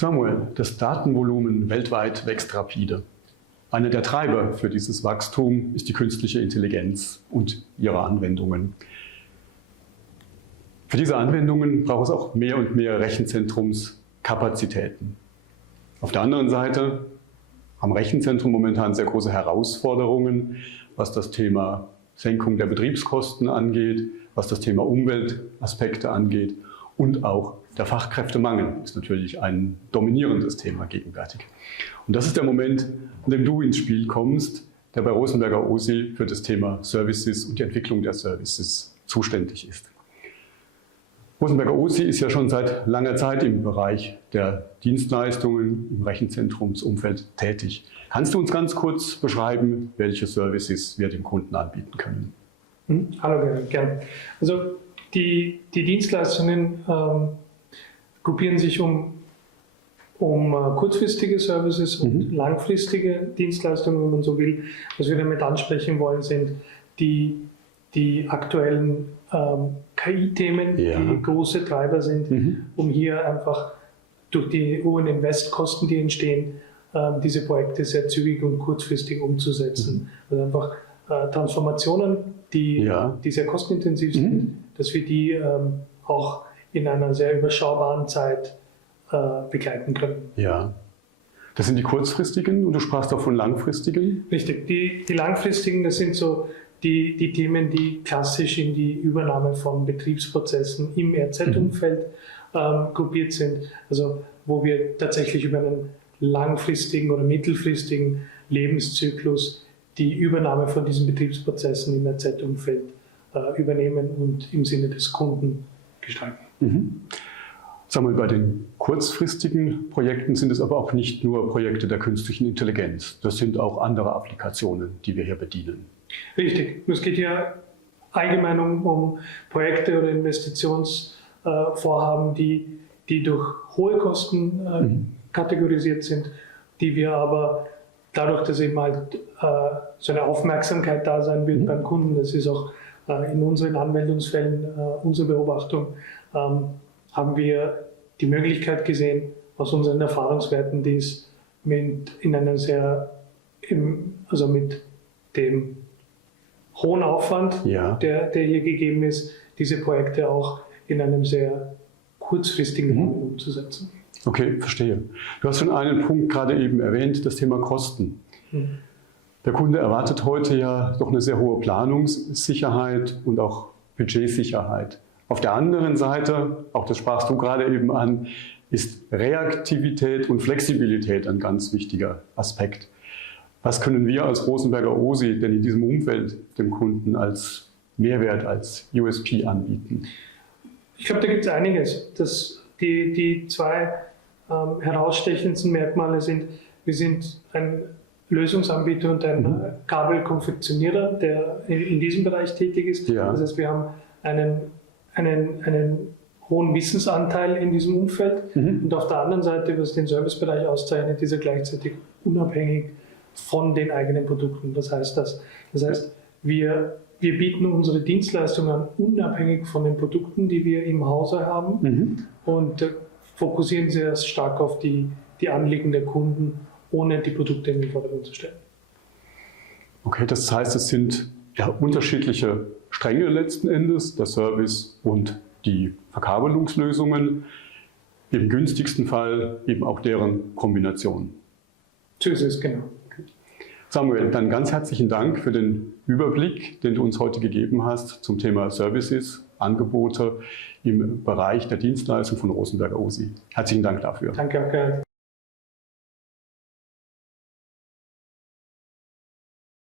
Samuel, das Datenvolumen weltweit wächst rapide. Einer der Treiber für dieses Wachstum ist die künstliche Intelligenz und ihre Anwendungen. Für diese Anwendungen braucht es auch mehr und mehr Rechenzentrumskapazitäten. Auf der anderen Seite haben Rechenzentren momentan sehr große Herausforderungen, was das Thema Senkung der Betriebskosten angeht, was das Thema Umweltaspekte angeht und auch der Fachkräftemangel ist natürlich ein dominierendes Thema gegenwärtig. Und das ist der Moment, an dem du ins Spiel kommst, der bei Rosenberger OSI für das Thema Services und die Entwicklung der Services zuständig ist. Rosenberger OSI ist ja schon seit langer Zeit im Bereich der Dienstleistungen im Rechenzentrumsumfeld tätig. Kannst du uns ganz kurz beschreiben, welche Services wir dem Kunden anbieten können? Hallo, gerne. Also die Dienstleistungen gruppieren sich um kurzfristige Services und langfristige Dienstleistungen, wenn man so will. Was wir damit ansprechen wollen, sind die aktuellen KI-Themen, die große Treiber sind, um hier einfach durch die hohen Investkosten, die entstehen, diese Projekte sehr zügig und kurzfristig umzusetzen. Also einfach Transformationen, die sehr kostenintensiv sind, dass wir die auch in einer sehr überschaubaren Zeit begleiten können. Ja. Das sind die kurzfristigen und du sprachst auch von langfristigen? Richtig. Die langfristigen, das sind so die Themen, die klassisch in die Übernahme von Betriebsprozessen im RZ-Umfeld gruppiert sind. Also wo wir tatsächlich über einen langfristigen oder mittelfristigen Lebenszyklus die Übernahme von diesen Betriebsprozessen im RZ-Umfeld übernehmen und im Sinne des Kunden gestalten. Sagen wir, bei den kurzfristigen Projekten sind es aber auch nicht nur Projekte der künstlichen Intelligenz. Das sind auch andere Applikationen, die wir hier bedienen. Richtig. Es geht hier allgemein um Projekte oder Investitionsvorhaben, die durch hohe Kosten kategorisiert sind, die wir aber dadurch, dass eben halt so eine Aufmerksamkeit da sein wird beim Kunden, das ist auch in unseren Anwendungsfällen unsere Beobachtung, haben wir die Möglichkeit gesehen, aus unseren Erfahrungswerten, dies mit dem hohen Aufwand, der hier gegeben ist, diese Projekte auch in einem sehr kurzfristigen Rahmen umzusetzen. Okay, verstehe. Du hast schon einen Punkt gerade eben erwähnt, das Thema Kosten. Der Kunde erwartet heute ja doch eine sehr hohe Planungssicherheit und auch Budgetsicherheit. Auf der anderen Seite, auch das sprachst du gerade eben an, ist Reaktivität und Flexibilität ein ganz wichtiger Aspekt. Was können wir als Rosenberger OSI denn in diesem Umfeld dem Kunden als Mehrwert, als USP anbieten? Ich glaube, da gibt es einiges. Die zwei herausstechendsten Merkmale sind, wir sind ein Lösungsanbieter und ein Kabelkonfektionierer, der in diesem Bereich tätig ist. Das heißt, wir haben einen hohen Wissensanteil in diesem Umfeld und auf der anderen Seite, was den Servicebereich auszeichnet, ist er gleichzeitig unabhängig von den eigenen Produkten. Was heißt das? Das heißt, wir bieten unsere Dienstleistungen an, unabhängig von den Produkten, die wir im Hause haben und fokussieren sehr stark auf die Anliegen der Kunden, ohne die Produkte in den Vordergrund zu stellen. Okay, das heißt, es sind ja unterschiedliche Stränge letzten Endes, der Service und die Verkabelungslösungen, im günstigsten Fall eben auch deren Kombination. So ist es, genau. Samuel, dann ganz herzlichen Dank für den Überblick, den du uns heute gegeben hast zum Thema Services, Angebote im Bereich der Dienstleistung von Rosenberger OSI. Herzlichen Dank dafür. Danke auch gerne.